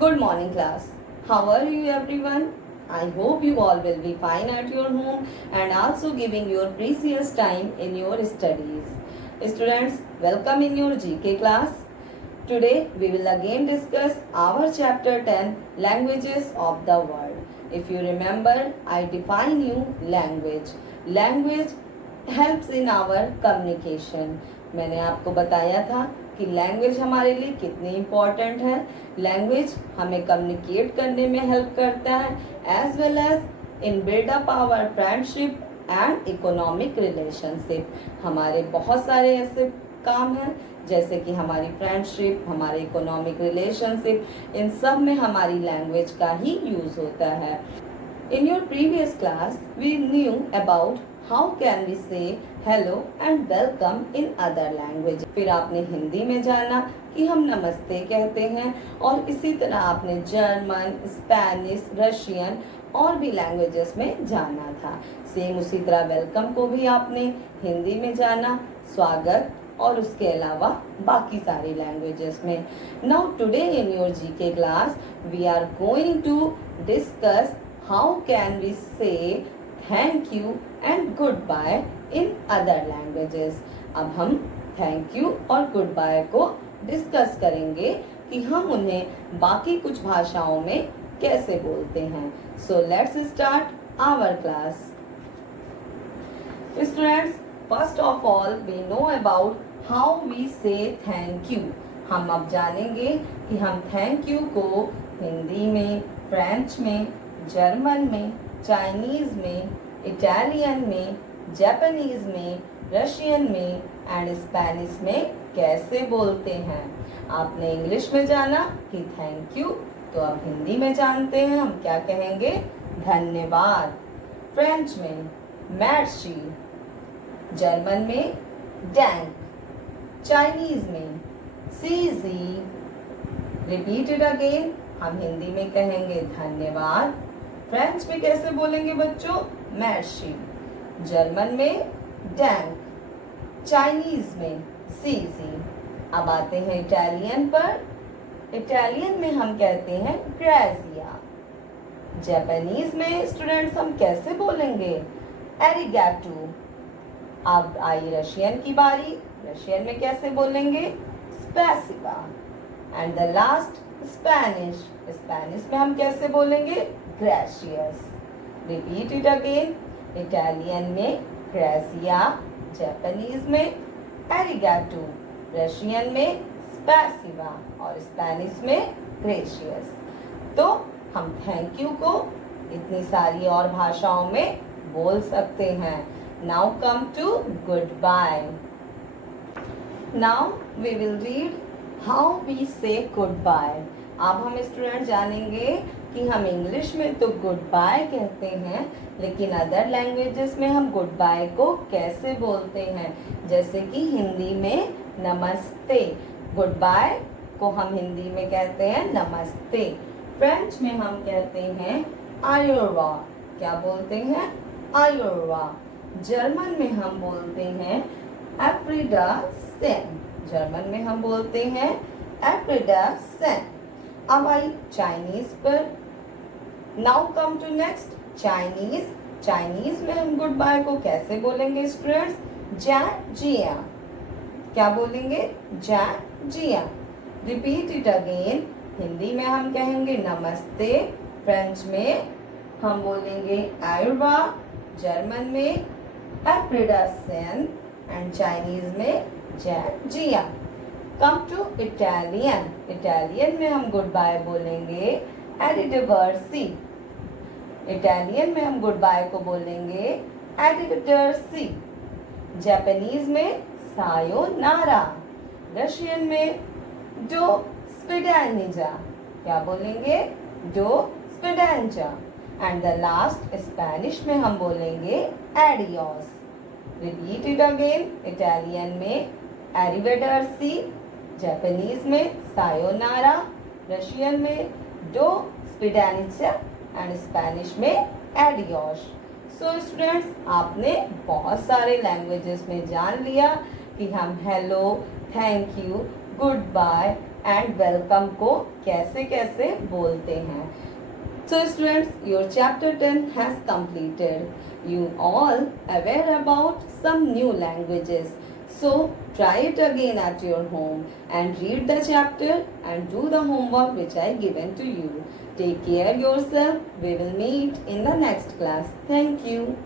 Good morning, class. How are you, everyone? I hope you all will be fine at your home and also giving your precious time in your studies. Students, welcome in your GK class. Today, we will again discuss our chapter 10 Languages of the World. If you remember, I define you language. Language helps in our communication. मैंने आपको बताया था कि language हमारे लिए कितनी important है. Language हमें कम्युनिकेट करने में हेल्प करता है as well as in build up our friendship and economic relationship. हमारे बहुत सारे ऐसे काम हैं जैसे कि हमारी फ्रेंडशिप, हमारे इकोनॉमिक रिलेशनशिप, इन सब में हमारी लैंग्वेज का ही यूज़ होता है. In your previous class, we knew about how can we say hello and welcome in other language. फिर आपने हिंदी में जाना कि हम नमस्ते कहते हैं और इसी तरह आपने जर्मन, स्पेनिश, रशियन और भी लैंग्वेजेस में जाना था. सेम उसी तरह वेलकम को भी आपने हिंदी में जाना, स्वागत, और उसके अलावा बाकी सारी लैंग्वेजेस में. Now today in your GK class we are going to discuss how can we say thank you and goodbye in other languages. अब हम thank you और goodbye को डिस्कस करेंगे कि हम उन्हें बाकी कुछ भाषाओं में कैसे बोलते हैं. So let's start our class. Students, first of all we know about how we say thank you. हम अब जानेंगे कि हम thank you को हिंदी में, फ्रेंच में, जर्मन में, चाइनीज़ में, इटालियन में, जापानीज़ में, रशियन में एंड स्पेनिश में कैसे बोलते हैं. आपने इंग्लिश में जाना कि थैंक यू, तो अब हिंदी में जानते हैं हम क्या कहेंगे, धन्यवाद. फ्रेंच में मैर्सी, जर्मन में डैंक, चाइनीज़ में सीजी. Repeat it again. हम हिंदी में कहेंगे धन्यवाद. फ्रेंच में कैसे बोलेंगे बच्चों, मैर्सी. जर्मन में डैंक, चाइनीज में सीजी. अब आते हैं इटालियन पर. इटालियन में हम कहते हैं ग्रेजिया. जापानीज में स्टूडेंट्स हम कैसे बोलेंगे, एरिगैटो. अब आई रशियन की बारी. रशियन में कैसे बोलेंगे, स्पैसिबा. And the last Spanish. Spanish में हम कैसे बोलेंगे, ग्रेशियस. Repeat it again. इटालियन में ग्रेसिया, जापानीज में एरिगैटो, रशियन में स्पैसिवा और स्पेनिश में ग्रेशियस. तो हम थैंक यू को इतनी सारी और भाषाओं में बोल सकते हैं. Now come to good bye. Now we will read how we say good bye. अब हम स्टूडेंट जानेंगे कि हम इंग्लिश में तो गुड बाय कहते हैं, लेकिन अदर लैंग्वेजेस में हम गुड बाय को कैसे बोलते हैं. जैसे कि हिंदी में नमस्ते. गुड बाय को हम हिंदी में कहते हैं नमस्ते. फ्रेंच में हम कहते हैं आयोरवा. क्या बोलते हैं, आयोरवा. जर्मन में हम बोलते हैं एफ्रीडा सेन. जर्मन में हम बोलते हैं एफ्रीडा सेन. अब आई चाइनीज पर. Now come to next Chinese. Chinese में हम गुड बाय को कैसे बोलेंगे स्टूडेंट्स, जा जिया. क्या बोलेंगे, जा जिया. Repeat it again. हिंदी में हम कहेंगे नमस्ते. फ्रेंच में हम बोलेंगे आयुर्वा. जर्मन में एफ्रीडा सेन एंड चाइनीज में जा जिया. Come to Italian. इटालियन में हम गुड बाय बोलेंगे एरिडिवर्सी. इटालियन में हम गुड बाय को बोलेंगे एरिडिवर्सी. जापानीज में सायोनारा. रशियन में डो स्विडेनिजा. क्या बोलेंगे, डो स्विडेंजा. एंड द लास्ट स्पेनिश में हम बोलेंगे एडियोस. Repeat it again. इटालियन में एरिवेडर्सी, जापानीज में सायोनारा, रशियन में डो स्पिडानिचा एंड स्पेनिश में एडियोस. सो स्टूडेंट्स, आपने बहुत सारे लैंग्वेजेस में जान लिया कि हम hello, thank you, goodbye and welcome को कैसे कैसे बोलते हैं. So students, your chapter 10 has completed. You all aware about some new languages. So try it again at your home and read the chapter and do the homework which I given to you. Take care yourself. We will meet in the next class. Thank you.